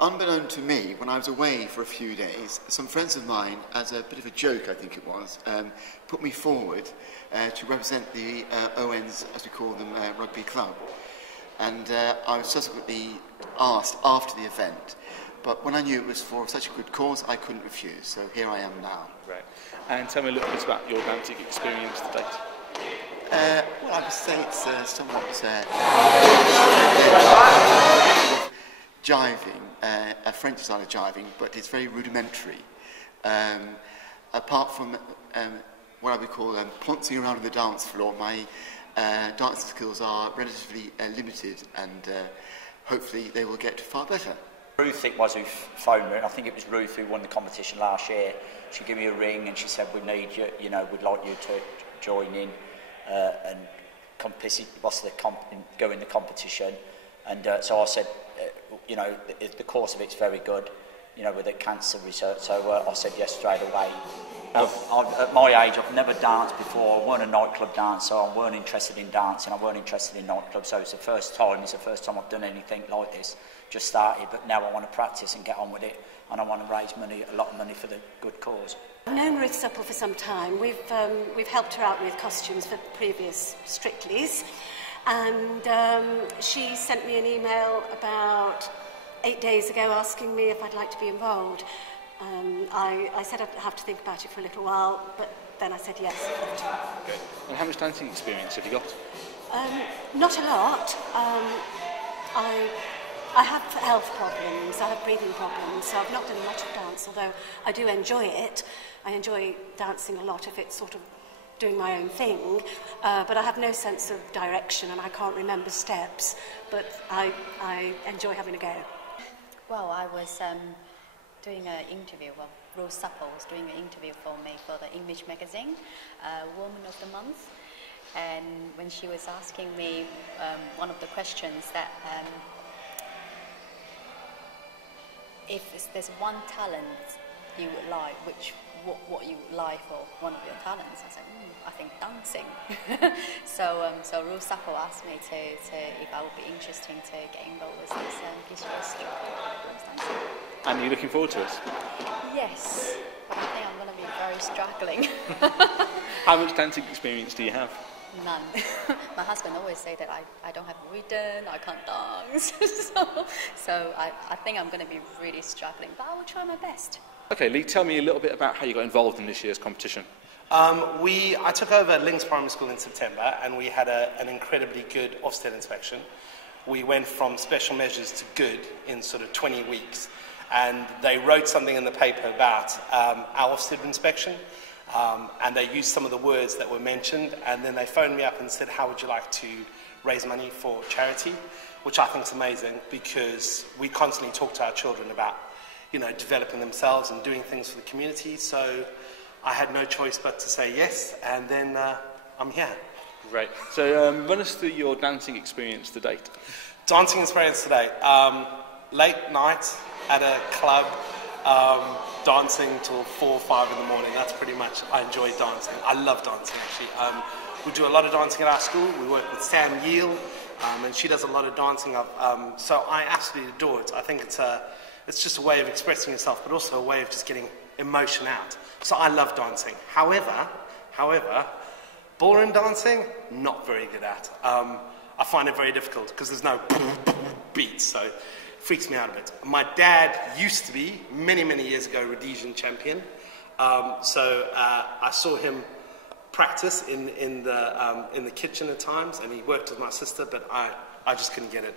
Unbeknown to me, when I was away for a few days, some friends of mine, as a bit of a joke I think it was, put me forward to represent the ON's, as we call them, rugby club. And I was subsequently asked after the event, but when I knew it was for such a good cause, I couldn't refuse, so here I am now. Right. And tell me a little bit about your dancing experience to date. Well, I would say it's somewhat jiving, a French style of jiving, but it's very rudimentary. Apart from what I would call pouncing around on the dance floor, my dancing skills are relatively limited, and hopefully they will get far better. Ruth, it was who phoned me, and I think it was Ruth who won the competition last year. She gave me a ring and she said, "We need you, we'd like you to join in and go in the competition." And so I said, the course of it's very good, with the cancer research, so I said yes straight away. At my age, I've never danced before. I weren't a nightclub dancer, I weren't interested in dancing, I weren't interested in nightclubs, so it's the first time I've done anything like this. Just started, but now I want to practice and get on with it, and I want to raise money, a lot of money for the good cause. I've known Ruth Supple for some time. We've helped her out with costumes for previous Strictlys, and she sent me an email about 8 days ago asking me if I'd like to be involved. I said I'd have to think about it for a little while, but then I said yes. Okay. And how much dancing experience have you got? Not a lot. I have health problems, I have breathing problems, so I've not done much of dance, although I do enjoy it. I enjoy dancing a lot if it's sort of doing my own thing, but I have no sense of direction and I can't remember steps, but I enjoy having a go. Well, I was doing an interview, Ruth Supple was doing an interview for me for the Image magazine, Woman of the Month, and when she was asking me one of the questions that if there's one talent you would like, what you would like for one of your talents, I said, I think dancing. so Ruth Supple asked me to if I would be interested to get involved with this history dancing. And are you looking forward to it? Yes, but I think I'm going to be very struggling. How much dancing experience do you have? None. My husband always say that I don't have rhythm, I can't dance. so I think I'm going to be really struggling, but I will try my best. Okay, Lee, tell me a little bit about how you got involved in this year's competition. I took over Links Primary School in September, and we had an incredibly good Ofsted inspection. We went from special measures to good in sort of 20 weeks, and they wrote something in the paper about our Ofsted inspection. And they used some of the words that were mentioned, and then they phoned me up and said, how would you like to raise money for charity? Which I think is amazing, because we constantly talk to our children about, developing themselves and doing things for the community. So I had no choice but to say yes, and then I'm here. Great. So run us through your dancing experience to date. Dancing experience today. Late night at a club, dancing till 4 or 5 in the morning. That's pretty much, I enjoy dancing. I love dancing, actually. We do a lot of dancing at our school. We work with Sam Yeel, and she does a lot of dancing. So I absolutely adore it. I think it's just a way of expressing yourself, but also a way of just getting emotion out. So I love dancing. However, ballroom dancing, not very good at. I find it very difficult because there's no beats, so it freaks me out a bit. My dad used to be, many, many years ago, Rhodesian champion. So I saw him practice in the kitchen at times, and he worked with my sister, but I just couldn't get it.